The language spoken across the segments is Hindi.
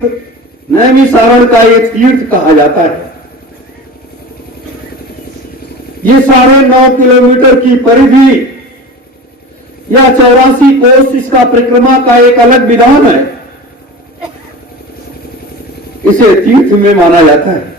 नैमिषारण्य का एक तीर्थ कहा जाता है। ये 9.5 किलोमीटर की परिधि या 84 कोस इसका परिक्रमा का एक अलग विधान है। इसे तीर्थ में माना जाता है।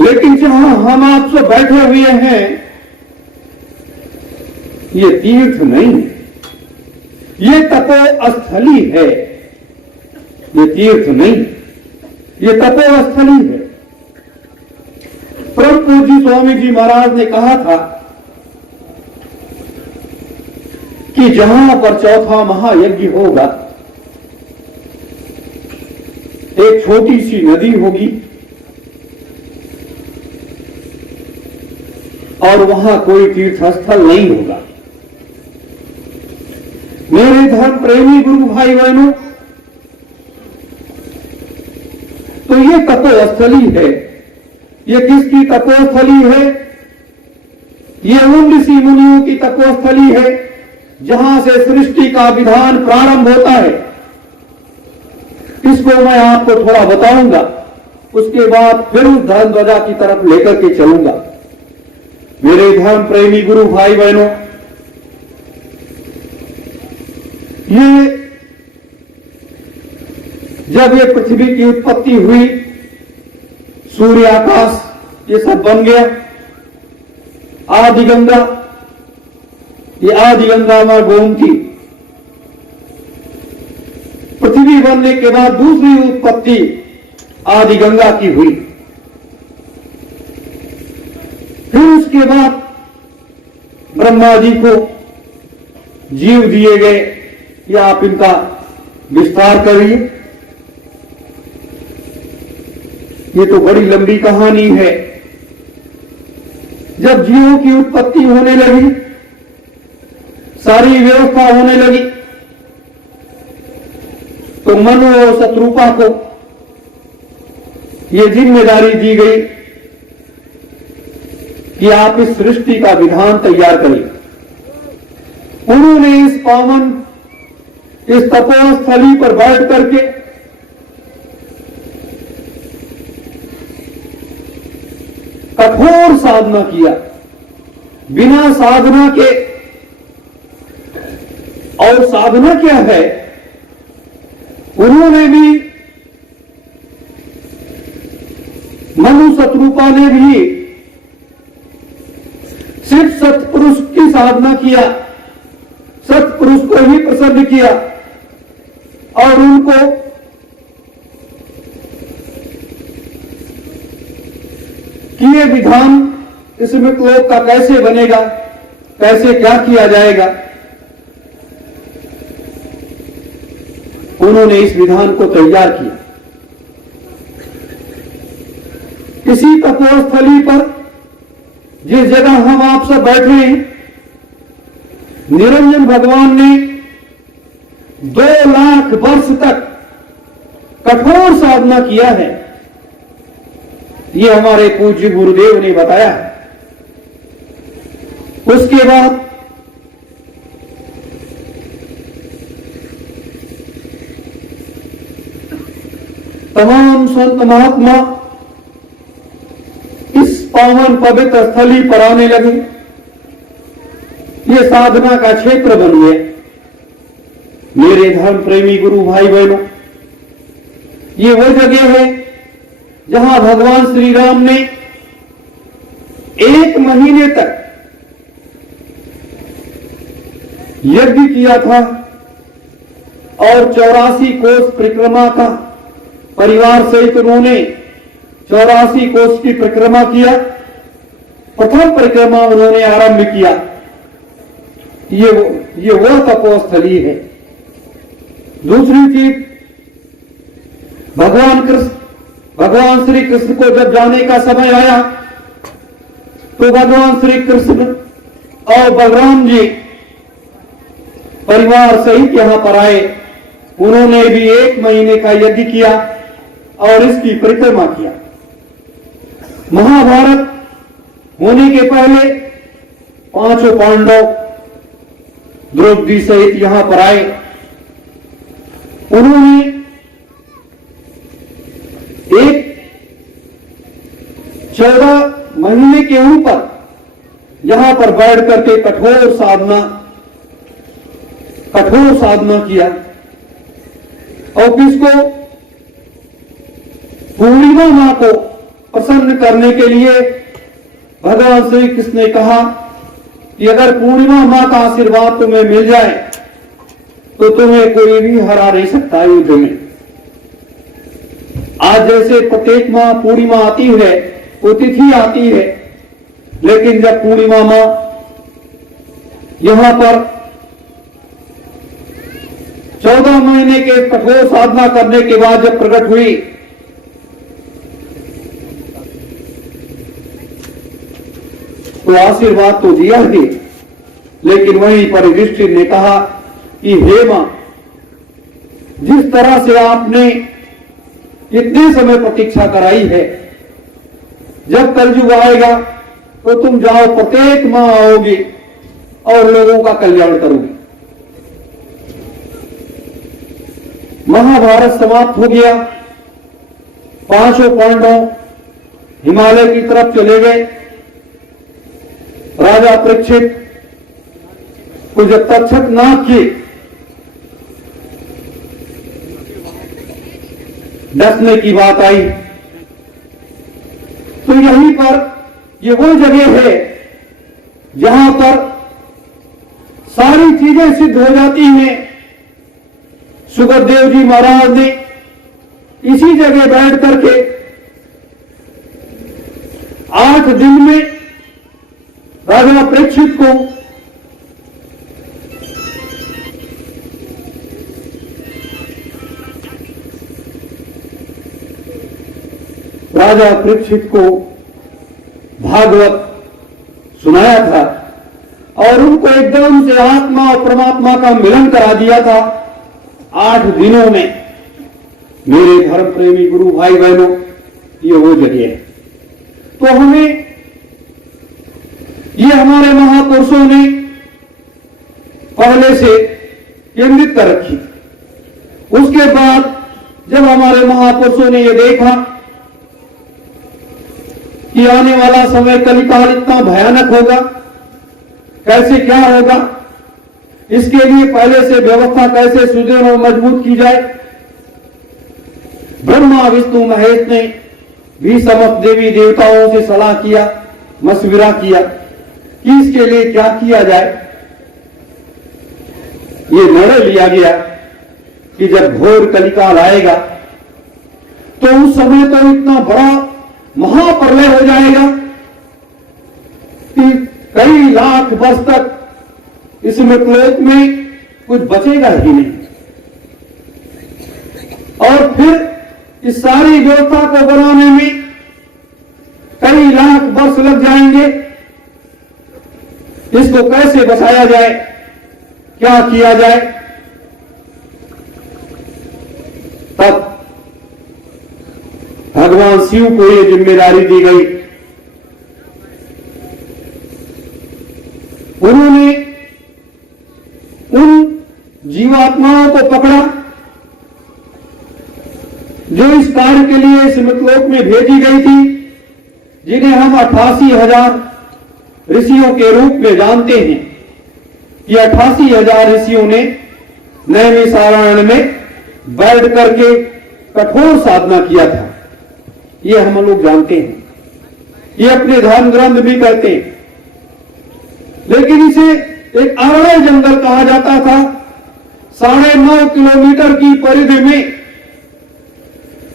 लेकिन जहां हम आप सब बैठे हुए हैं, ये तीर्थ नहीं है, ये तपोस्थली है। ये तीर्थ नहीं, ये तपोस्थली है। परम पूज्य स्वामी जी महाराज ने कहा था कि जहां पर चौथा महायज्ञ होगा, एक छोटी सी नदी होगी और वहां कोई तीर्थस्थल नहीं होगा। मेरे धर्म प्रेमी गुरु भाई बहनों, तो ये तपोस्थली है। ये किसकी तपोस्थली है? ये उन ऋषि मुनियों की तपोस्थली है जहां से सृष्टि का विधान प्रारंभ होता है। इसको मैं आपको थोड़ा बताऊंगा, उसके बाद फिर उस धर्म ध्वजा की तरफ लेकर के चलूंगा। मेरे धर्म प्रेमी गुरु भाई बहनों, ये जब ये पृथ्वी की उत्पत्ति हुई, सूर्य आकाश ये सब बन गया, आदि गंगा, ये आदि गंगा मां गोमती, पृथ्वी बनने के बाद दूसरी उत्पत्ति आदि गंगा की हुई। फिर उसके बाद ब्रह्मा जी को जीव दिए गए, या आप इनका विस्तार करिए। ये तो बड़ी लंबी कहानी है। जब जीवों की उत्पत्ति होने लगी, सारी व्यवस्था होने लगी, तो मनु और शत्रुपा को यह जिम्मेदारी दी गई कि आप इस सृष्टि का विधान तैयार करिए। उन्होंने इस पावन, इस तपोस्थली पर बैठ करके कठोर साधना किया, बिना साधना के। और साधना क्या है? उन्होंने भी, मनु शत्रुपा ने भी सिर्फ सत्पुरुष की साधना किया, सत्पुरुष को ही प्रसन्न किया और उनको किए विधान इस लोक का कैसे बनेगा, कैसे क्या किया जाएगा, उन्होंने इस विधान को तैयार किया। इसी तपोस्थली पर, जिस जगह हम आप सब बैठे हैं, निरंजन भगवान ने 2 लाख वर्ष तक कठोर साधना किया है। ये हमारे पूज्य गुरुदेव ने बताया है। उसके बाद तमाम संत महात्मा इस पावन पवित्र स्थली पर आने लगे। ये साधना का क्षेत्र बन गया। मेरे धर्म प्रेमी गुरु भाई बहनों, ये वो जगह है जहां भगवान श्री राम ने 1 महीने तक यज्ञ किया था और 84 कोस परिक्रमा का परिवार सहित उन्होंने 84 कोस की परिक्रमा किया। प्रथम परिक्रमा उन्होंने आरंभ किया। ये वह तपोस्थली है। दूसरी चीज, भगवान श्री कृष्ण को जब जाने का समय आया तो भगवान श्री कृष्ण और बलराम जी परिवार सहित यहां पर आए। उन्होंने भी 1 महीने का यज्ञ किया और इसकी परिक्रमा किया। महाभारत होने के पहले 5 पांडव द्रौपदी सहित यहां पर आए। उन्होंने 14 महीने के ऊपर यहां पर बैठ करके कठोर साधना किया। और किसको? पूर्णिमा मां को प्रसन्न करने के लिए भगवान श्री कृष्ण ने कहा कि अगर पूर्णिमा मां का आशीर्वाद तुम्हें मिल जाए तो तुम्हें कोई भी हरा नहीं सकता युद्ध में। आज जैसे प्रत्येक माह पूर्णिमा आती है, वो तिथि आती है, लेकिन जब पूर्णिमा मां यहां पर 14 महीने के कठोर साधना करने के बाद जब प्रकट हुई तो आशीर्वाद तो दिया ही, लेकिन वहीं पर युधिष्ठिर ने कहा कि हे मां, जिस तरह से आपने इतने समय प्रतीक्षा कराई है, जब कलयुग आएगा तो तुम जाओ, प्रत्येक मां आओगी और लोगों का कल्याण करोगी। महाभारत समाप्त हो गया। 5 पांडव हिमालय की तरफ चले गए। राजा परीक्षित को जब तक्षक नाग की डसने की बात आई तो यहीं पर ये वो जगह है जहां पर सारी चीजें सिद्ध हो जाती हैं। सुखदेव जी महाराज ने इसी जगह बैठ करके 8 दिन में राजा परीक्षित को भागवत सुनाया था और उनको एकदम से आत्मा और परमात्मा का मिलन करा दिया था 8 दिनों में। मेरे धर्म प्रेमी गुरु भाई बहनों, ये वो जगह है। तो हमें ये हमारे महापुरुषों ने पहले से केंद्रित कर रखी। उसके बाद जब हमारे महापुरुषों ने ये देखा कि आने वाला समय कलिकाल इतना भयानक होगा, कैसे क्या होगा, इसके लिए पहले से व्यवस्था कैसे सुदृढ़ और मजबूत की जाए। ब्रह्मा विष्णु महेश ने भी समस्त देवी देवताओं से सलाह किया, मशविरा किया कि इसके लिए क्या किया जाए। ये निर्णय लिया गया कि जब घोर कलिकाल आएगा तो उस समय तो इतना बड़ा महाप्रलय हो जाएगा कि कई लाख वर्ष तक इस मृतलोक में कुछ बचेगा ही नहीं। और फिर इस सारी व्यवस्था को बनाने में कई लाख वर्ष लग जाएंगे। इसको कैसे बचाया जाए, क्या किया जाए। तब भगवान शिव को यह जिम्मेदारी दी गई। उन्होंने उन जीवात्माओं को पकड़ा जो इस कार्य के लिए इस मृतलोक में भेजी गई थी, जिन्हें हम 88,000 ऋषियों के रूप में जानते हैं। ये 88,000 ऋषियों ने नैमिषारण्य में बैठ करके कठोर साधना किया था। ये हम लोग जानते हैं, ये अपने धर्म ग्रंथ भी करते हैं। लेकिन इसे एक अरण्य जंगल कहा जाता था। 9.5 किलोमीटर की परिधि में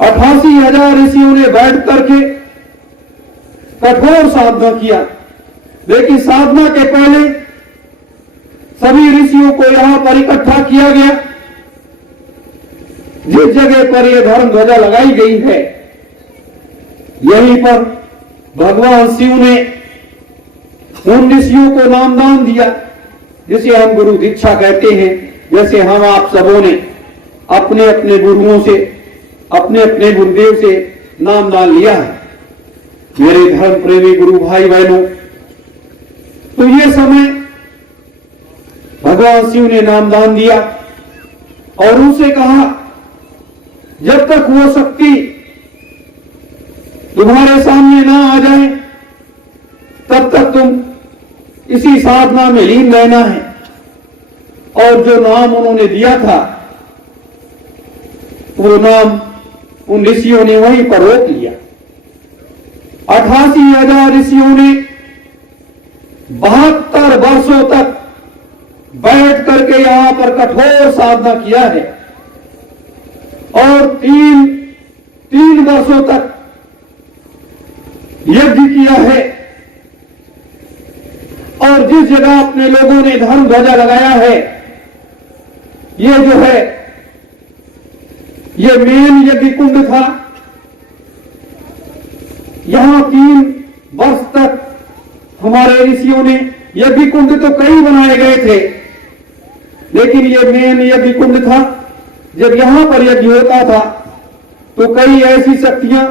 88,000 ऋषियों ने बैठ करके कठोर साधना किया। लेकिन साधना के पहले सभी ऋषियों को यहां पर इकट्ठा किया गया। जिस जगह पर यह धर्म ध्वजा लगाई गई है, यहीं पर भगवान शिव ने उन ऋषियों को नामदान दिया, जिसे हम गुरु दीक्षा कहते हैं। जैसे हम आप सबों ने अपने अपने गुरुओं से, अपने अपने गुरुदेव से नामदान लिया है। मेरे धर्म प्रेमी गुरु भाई बहनों, तो ये समय भगवान शिव ने नामदान दिया और उनसे कहा, जब तक वो शक्ति तुम्हारे सामने ना आ जाए इसी साधना में लीन रहना है। और जो नाम उन्होंने दिया था वो नाम उन ऋषियों ने वहीं पर रोक लिया। 88,000 ऋषियों ने 72 वर्षों तक बैठ करके यहां पर कठोर साधना किया है और तीन वर्षों तक यज्ञ किया है। और जिस जगह अपने लोगों ने धर्म ध्वजा लगाया है, ये जो है ये मेन यज्ञ कुंड था। यहां 3 वर्ष तक हमारे ऋषियों ने, यज्ञ कुंड तो कई बनाए गए थे, लेकिन ये मेन यज्ञ कुंड था। जब यहां पर यज्ञ होता था तो कई ऐसी शक्तियां,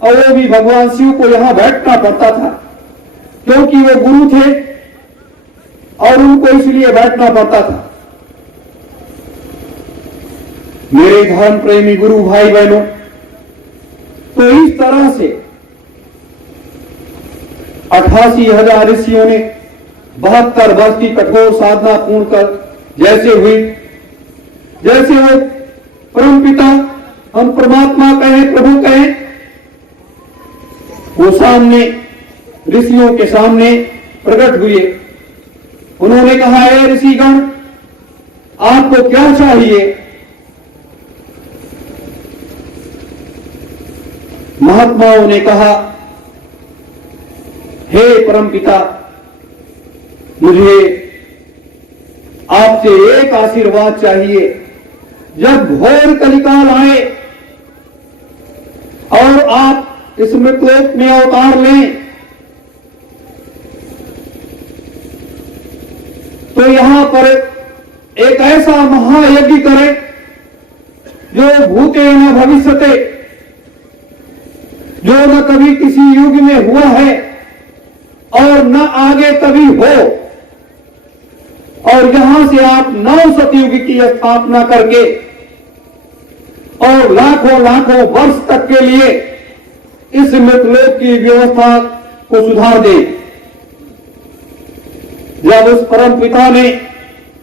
और वो भी भगवान शिव को यहां बैठना पड़ता था क्योंकि वो गुरु थे और उनको इसलिए बैठना पड़ता था। मेरे धर्म प्रेमी गुरु भाई बहनों, तो इस तरह से 88,000 ऋषियों ने 72 वर्ष की कठोर साधना पूर्ण कर जैसे हुई, जैसे वो परमपिता, हम परमात्मा कहें, प्रभु कहें, वो सामने ऋषियों के सामने प्रकट हुए। उन्होंने कहा, हे ऋषिगण, आपको क्या चाहिए? महात्माओं ने कहा, हे परमपिता, मुझे आपसे एक आशीर्वाद चाहिए। जब घोर कलिकाल आए और आप इस मृतलोक में अवतार लें तो यहां पर एक ऐसा महायज्ञ करें जो भूते न भविष्यते, जो न कभी किसी युग में हुआ है और न आगे कभी हो। और यहां से आप 9 सतयुग की स्थापना करके और लाखों लाखों वर्ष तक के लिए इस मृतलोक की व्यवस्था को सुधार दे। जब उस परम पिता ने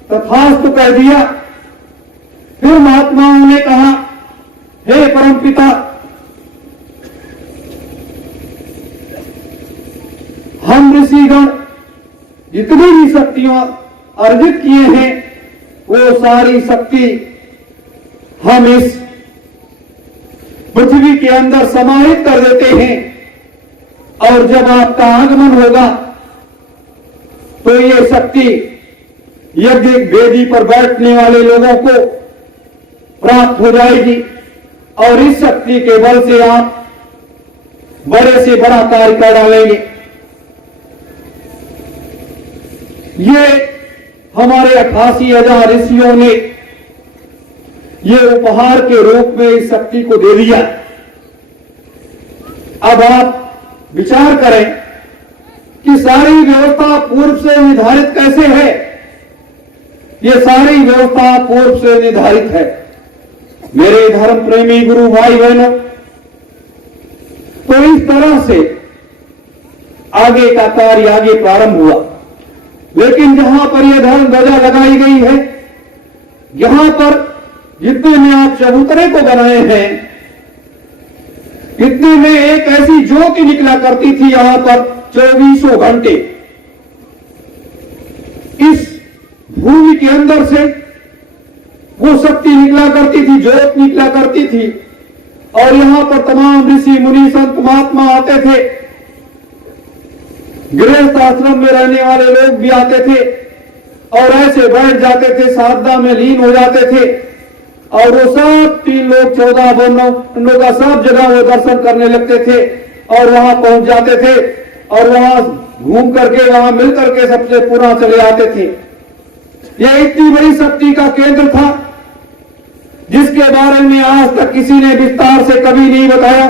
तथास्तु कह दिया, फिर महात्माओं ने कहा, हे परम पिता, हम ऋषिगण जितनी भी शक्तियां अर्जित किए हैं वो सारी शक्ति हम इस पृथ्वी के अंदर समाहित कर देते हैं। और जब आपका आगमन होगा तो ये शक्ति यज्ञ वेदी पर बैठने वाले लोगों को प्राप्त हो जाएगी और इस शक्ति के बल से आप बड़े से बड़ा कार्य कर डालेंगे। ये हमारे 88,000 ऋषियों ने ये उपहार के रूप में इस शक्ति को दे दिया। अब आप विचार करें कि सारी व्यवस्था पूर्व से निर्धारित कैसे है। ये सारी व्यवस्था पूर्व से निर्धारित है। मेरे धर्म प्रेमी गुरु भाई बहनों, तो इस तरह से आगे का कार्य आगे प्रारंभ हुआ। लेकिन जहां पर यह धर्म ध्वजा लगाई गई है, यहां पर जितने में आप चबूतरे को बनाए हैं, इतने में एक ऐसी ज्योति निकला करती थी यहां पर 24 घंटे। इस भूमि के अंदर से वो शक्ति निकला करती थी, ज्योत निकला करती थी। और यहां पर तमाम ऋषि मुनि संत महात्मा आते थे, गृहस्थ आश्रम में रहने वाले लोग भी आते थे और ऐसे बैठ जाते थे, साधना में लीन हो जाते थे। और वो सब 3 लोग 14 वर्णों का सब जगह वो दर्शन करने लगते थे और वहां पहुंच जाते थे और वहां घूम करके वहां मिल करके सबसे पुनः चले आते थे। यह इतनी बड़ी शक्ति का केंद्र था जिसके बारे में आज तक किसी ने विस्तार से कभी नहीं बताया।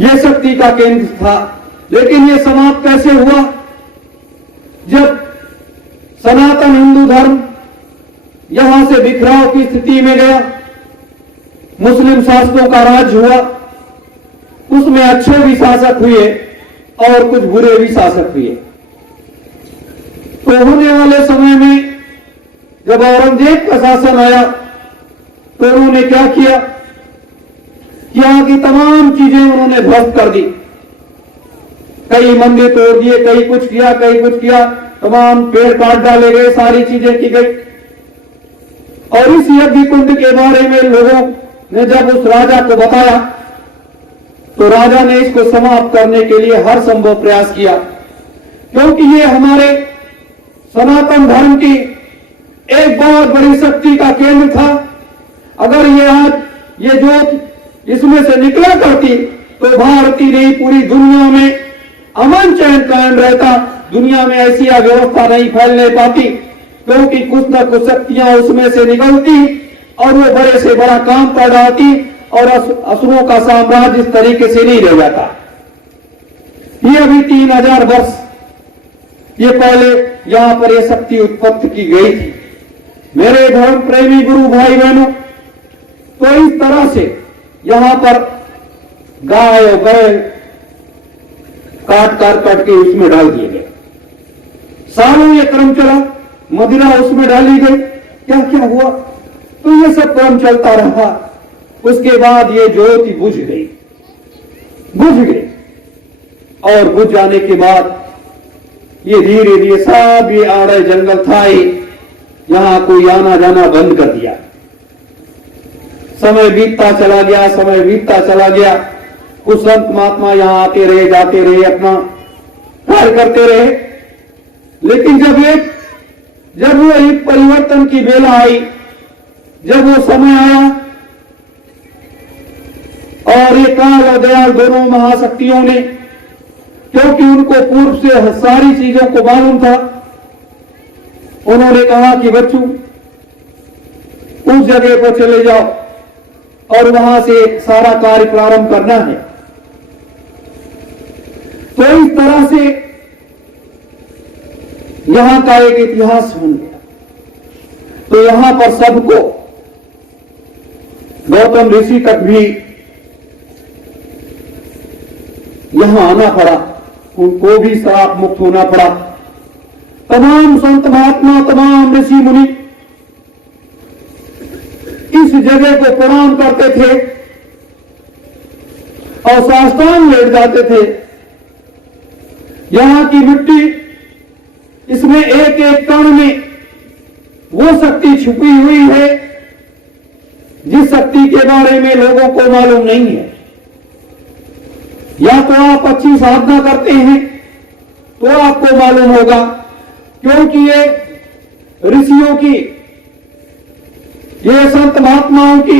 यह शक्ति का केंद्र था। लेकिन यह समाप्त कैसे हुआ? जब सनातन हिंदू धर्म यहां से बिखराव की स्थिति में गया, मुस्लिम शासकों का राज हुआ, उसमें अच्छे भी शासक हुए और कुछ बुरे भी शासक भी है। तो होने वाले समय में जब औरंगजेब का शासन आया तो उन्होंने क्या किया कि यहाँ की तमाम चीजें उन्होंने ध्वस्त कर दी। कई मंदिर तोड़ दिए, कई कुछ किया, तमाम पेड़ काट डाले गए, सारी चीजें की गई। और इस यज्ञ कुंड के बारे में लोगों ने जब उस राजा को बताया तो राजा ने इसको समाप्त करने के लिए हर संभव प्रयास किया, क्योंकि ये हमारे सनातन धर्म की एक बहुत बड़ी शक्ति का केंद्र था। अगर ये आज ये ज्योत इसमें से निकला करती तो भारत ही नहीं पूरी दुनिया में अमन चैन कायम रहता। दुनिया में ऐसी अव्यवस्था नहीं फैलने पाती, क्योंकि कुछ न कुछ शक्तियां उसमें से निकलती और वो बड़े से बड़ा काम कर डालती और असुरों का साम्राज्य इस तरीके से नहीं रह जाता। ये अभी 3000 वर्ष ये पहले यहां पर ये शक्ति उत्पत्ति की गई थी। मेरे धर्म प्रेमी गुरु भाई बहनों, तो इस तरह से यहां पर गाय और बैल काट के उसमें डाल दिए गए। सालों ये क्रम चला, मदिरा उसमें डाली गई, क्या क्या हुआ, तो ये सब क्रम चलता रहा। उसके बाद ये ज्योति बुझ गई और बुझ जाने के बाद ये धीरे धीरे सब ये आड़े जंगल था, यहां कोई आना जाना बंद कर दिया। समय बीतता चला गया। कुछ संत महात्मा यहां आते रहे, जाते रहे, अपना कार्य करते रहे। लेकिन जब वो एक परिवर्तन की बेला आई, जब वो समय आया और ये काल और दयाल दोनों महाशक्तियों ने, क्योंकि उनको पूर्व से सारी चीजों को मालूम था, उन्होंने कहा कि बच्चों उस जगह पर चले जाओ और वहां से सारा कार्य प्रारंभ करना है। तो इस तरह से यहां का एक इतिहास बन गया। तो यहां पर सबको, गौतम ऋषि तक भी यहां आना पड़ा, उनको भी श्राप मुक्त होना पड़ा। तमाम संत महात्मा, तमाम ऋषि मुनि इस जगह को प्रणाम करते थे और साष्टांग लेट जाते थे। यहां की मिट्टी, इसमें एक एक कण में वो शक्ति छुपी हुई है जिस शक्ति के बारे में लोगों को मालूम नहीं है। या तो आप अच्छी साधना करते हैं तो आपको मालूम होगा, क्योंकि ये ऋषियों की, ये संत महात्माओं की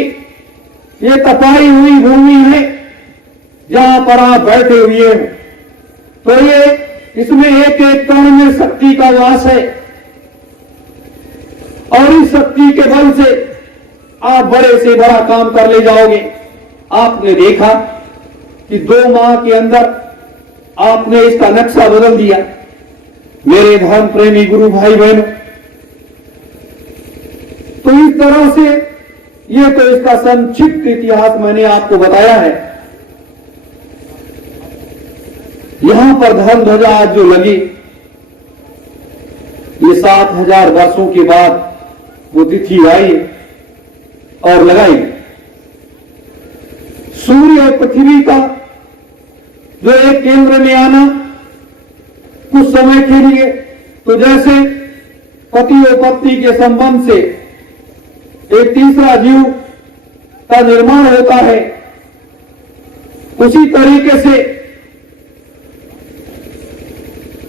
ये तपाई हुई भूमि है जहां पर आप बैठे हुए हो। तो ये इसमें एक एक कण में शक्ति का वास है और इस शक्ति के बल से आप बड़े से बड़ा काम कर ले जाओगे। आपने देखा कि 2 माह के अंदर आपने इसका नक्शा बदल दिया। मेरे धर्म प्रेमी गुरु भाई बहनों, तो इस तरह से ये तो इसका संक्षिप्त इतिहास मैंने आपको बताया है। यहां पर धर्म ध्वजा आज जो लगी, ये 7000 वर्षों के बाद वो तिथि आई और लगाई। सूर्य और पृथ्वी का जो एक केंद्र में आना कुछ समय के लिए, तो जैसे पति और पत्नी के संबंध से एक तीसरा जीव का निर्माण होता है, उसी तरीके से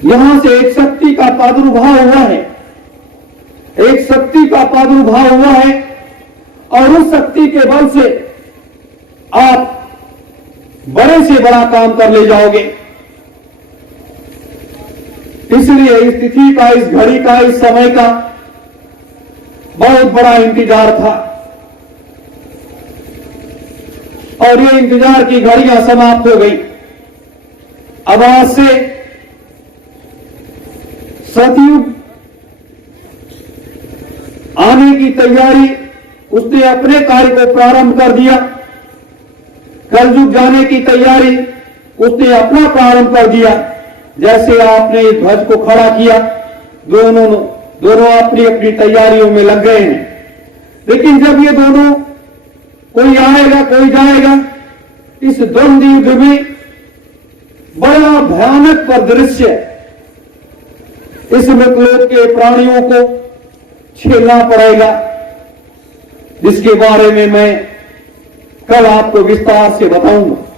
यहां से एक शक्ति का प्रादुर्भाव हुआ है, एक शक्ति का प्रादुर्भाव हुआ है और उस शक्ति के बल से आप बड़े से बड़ा काम कर ले जाओगे। इसलिए इस तिथि का, इस घड़ी का, इस समय का बहुत बड़ा इंतजार था और ये इंतजार की घड़ियां समाप्त हो गई। अब आज से सतयुग आने की तैयारी, उसने अपने कार्य को प्रारंभ कर दिया। कलयुग जाने की तैयारी, उसने अपना प्रारंभ कर दिया। जैसे आपने इस ध्वज को खड़ा किया, दोनों अपनी अपनी तैयारियों में लग गए हैं। लेकिन जब ये दोनों, कोई आएगा कोई जाएगा, इस द्वंद्व युद्ध में बड़ा भयानक परिदृश्य, इस मृतलोक के प्राणियों को झेलना पड़ेगा, जिसके बारे में मैं कल आपको विस्तार से बताऊंगा।